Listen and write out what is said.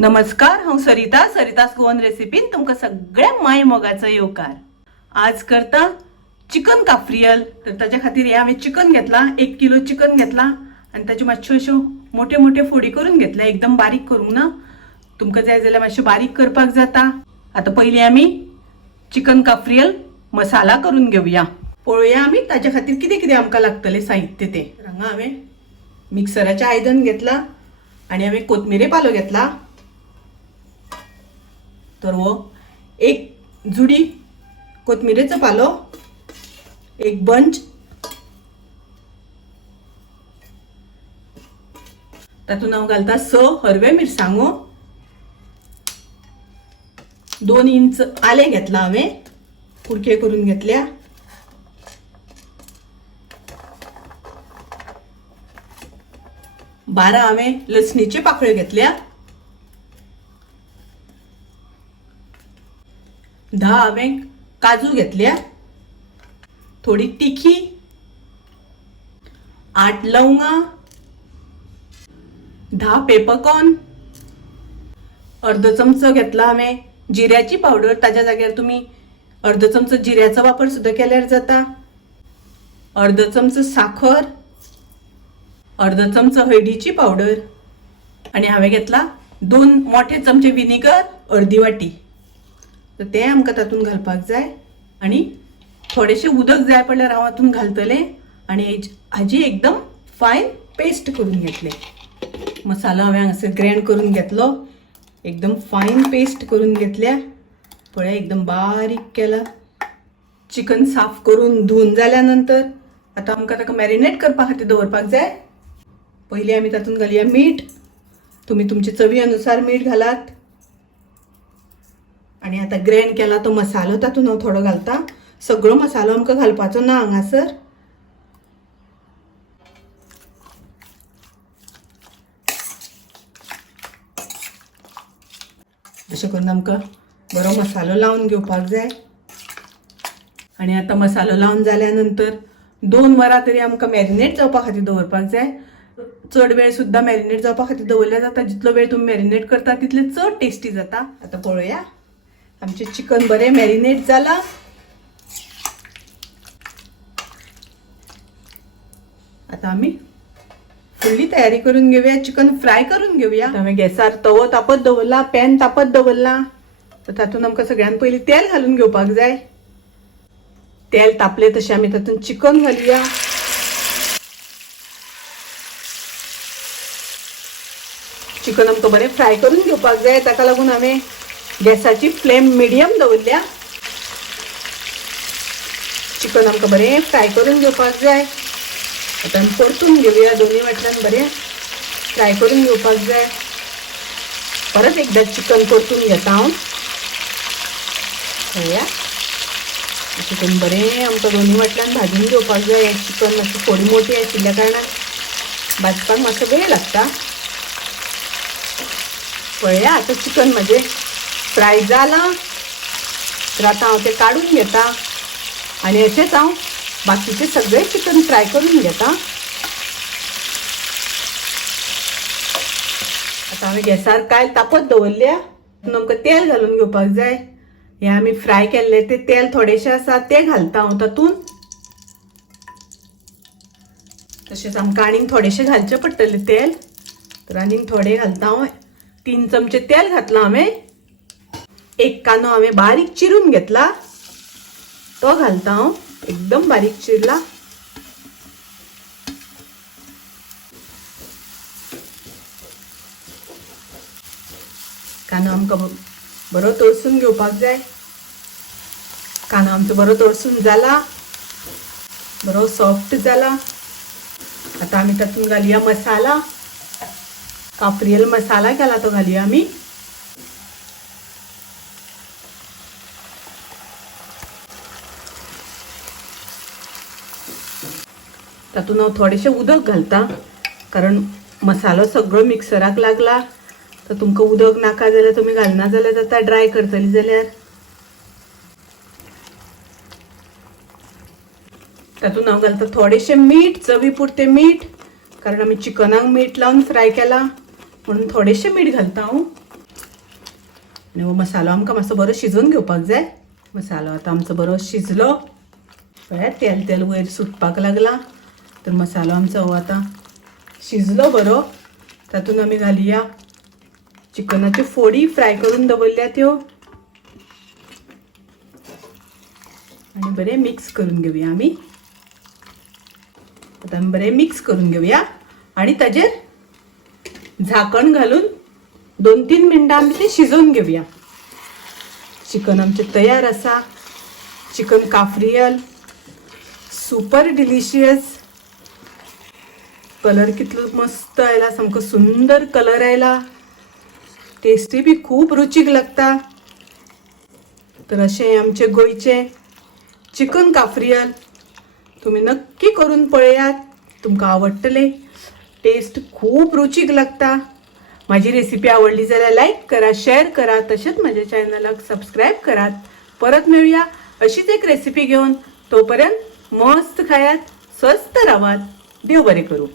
नमस्कार, हांव सरिता सरितास गोवन रेसिपीन तुमकां सगळ्या माय मोगाचो येवकार। आज करता चिकन काफ्रियल। तर ताच्या खातीर हे हांवें चिकन घेतला, 1 किलो चिकन घेतला आनी ताच्यो मातश्यो अश्यो मोठे मोठे फोडी करून घेतल्या, एकदम बारीक करूंक ना। तुमकां जाय जाल्यार मातशें बारीक करपाक जाता। आता पयलीं आमी चिकन काफ्रियल मसाला करून घेवया। पळोवया आमी ताच्या खातीर कितें कितें आमकां लागतलें साहित्य तें। हांगा हांवें मिक्सराचें आयदन घेतला आनी हांवें कोथमिरे पालो घेतला। तर वो एक जुडी कोथमिरेचो पालो, एक बंच, तातूंत हांव घालता 6 हरवे मिरसांगो, 2 इंच आलें घेतला हांवें, कुडके करून घेतल्या, बारा हांवें लसणीचे पाकळ्यो घेतल्या, 10 हांवें काजू घेतल्या, थोडी तिखी, 8 लवंगा, 10 पेपरकॉर्न, अर्धो चमचो घेतला हांवें जिऱ्याची पावडर। ताच्या जाग्यार तुमी अर्धो चमचो जिऱ्याचो वापर सुद्दां केल्यार जाता, अर्धो चमचो साखर, अर्धो चमचो हळदीची पावडर आनी हांवें घेतला 2 मोठे चमचे विनेगर, अर्दी वाटी। तर ते आमकां तातूंत घालपाक जाय आनी थोडेशें उदक जाय पडल्यार हांव हातूंत घालतलें आनी हाजी एकदम फायन पेस्ट करून घेतले। मसालो हांवें हांगासर ग्राइंड करून घेतलो, एकदम फायन पेस्ट करून घेतल्या। पळय एकदम बारीक केला। चिकन साफ करून धुवन जाल्या नंतर आतां आमकां ताका मॅरिनेट करपा खातीर दवरपाक जाय। पयलीं आमी तातूंत घालया मीठ, तुमी तुमचे चवी अनुसार मीठ घालात। आणि आता ग्राइंड केला तो मसालो तातूंत हांव थोडो घालता। सगळो मसालो आमकां घालपाचो ना हांगासर। अशें करून आमकां बरो मसालो लावन घेवपाक जाय। आणि आता मसालो लावन जाल्या नंतर 2 वरां तरी आमकां मॅरिनेट जावपा खातीर दवरपाक जाय। चड वेळ सुद्दां मॅरिनेट जावपा खातीर दवरल्या जाता। जितलो वेळ तुमी मॅरिनेट करता तितले चड टेस्टी जाता। आता पळोवया आमचे चिकन बरे मॅरिनेट जाला। आता आमी फुल्ली तयारी करून घेवया, चिकन फ्राय करून घेवया। हांवें गॅसार तवो तापत दवरला, पॅन तापत दवरला। तर तातूंत आमकां सगळ्यान पयलीं तेल घालून घेवपाक जाय। तेल तापले तशें आमी तातूंत चिकन घालुया। चिकन आमकां बरें फ्राय करून घेवपाक जाय, ताका लागून हांवें गॅसाची फ्लेम मिडियम दवरल्या। चिकन आमकां बरें फ्राय करून घेवपाक जाय। आता आमी परतून घेवया, दोन्ही वाटल्यान बरें फ्राय करून घेवपाक जाय। परत एकदां चिकन परतून घेता हांव। पळया अशें करून बरें आमकां दोन्ही वाटल्यान भाजून घेवपाक जाय। हें चिकन मातशी फोडी मोठी आशिल्ल्या कारणान भाजपाक मातसो वेळ लागता। पळया आता चिकन म्हजें फ्राय जाला। तर आता हांव तें काडून घेता आनी अशेंच हांव बाकीचे सगळे चिकन फ्राय करून घेता। आता हांवें गॅसार कायल तापत दवरल्या। आमकां तेल घालून घेवपाक जाय। हें आमी फ्राय केल्ले तें तेल थोडेशें आसा तें घालता हांव तातूंत। तशेंच आमकां आनीक थोडेशें घालचें पडटलें तेल। तर आनीक थोडें घालता हांव। 3 चमचे तेल घातलां हांवें। एक कांदो हांवें बारीक चिरून घेतला, तो घालता हांव, एकदम बारीक चिरला। कांदो आमकां बरो तळसून घेवपाक जाय। कांदो आमचो बरो तळसून जाला, बरो सॉफ्ट जाला। आता आमी तातूंत घालुया मसाला। काफ्रियल मसाला केला तो घालुया आमी। तातूंत हांव थोडेशें उदक घालता, कारण मसालो सगळो मिक्सराक लागला। तर तुमकां उदक नाका जाल्यार तुमी घालना जाल्यार जाता, ड्राय करतली जाल्यार। तातूंत हांव घालता थोडेशें मीठ, चवी पुरतें मीठ, कारण आमी चिकनाक मीठ लावन फ्राय केला म्हणून थोडेशें मीठ घालता हांव। आनी हो मसालो आमकां मातसो बरो शिजोवन घेवपाक जाय. मसालो आतां आमचो बरो शिजलो. पळयात तेल तेल वयर सुटपाक लागला. तर मसालो आमचो हो आतां शिजलो बरो. तातूंत आमी घालुया चिकनाच्यो फोडी फ्राय करून दवरल्या त्यो आनी बरें मिक्स करून घेवया आमी. आतां आमी बरें मिक्स करून घेवया आनी ताजेर झाकण घालून 2-3 मिनटां आमी तें शिजोवन घेवया. चिकन आमचें तयार आसा. Chicken cafreal super delicious. Colour कितलो मस्त आयला, सामको सुंदर कलर आयला. टेस्टी बी खूब रुचीक लागता. तर अशें आमचें गोंयचें चिकन काफ्रियल तुमी नक्की करून पळयात. तुमकां आवडटलें. टेस्ट खूब रुचीक लागता. माझी रेसिपी आवडली जाल्यार लाईक करा, शेअर करा, तसेच माझ्या चॅनलाक सबस्क्राईब करात. परत मिळूया अशीच एक रेसिपी घेऊन. तोपर्यंत मस्त खायात, स्वस्त राहात. देव बरें करू.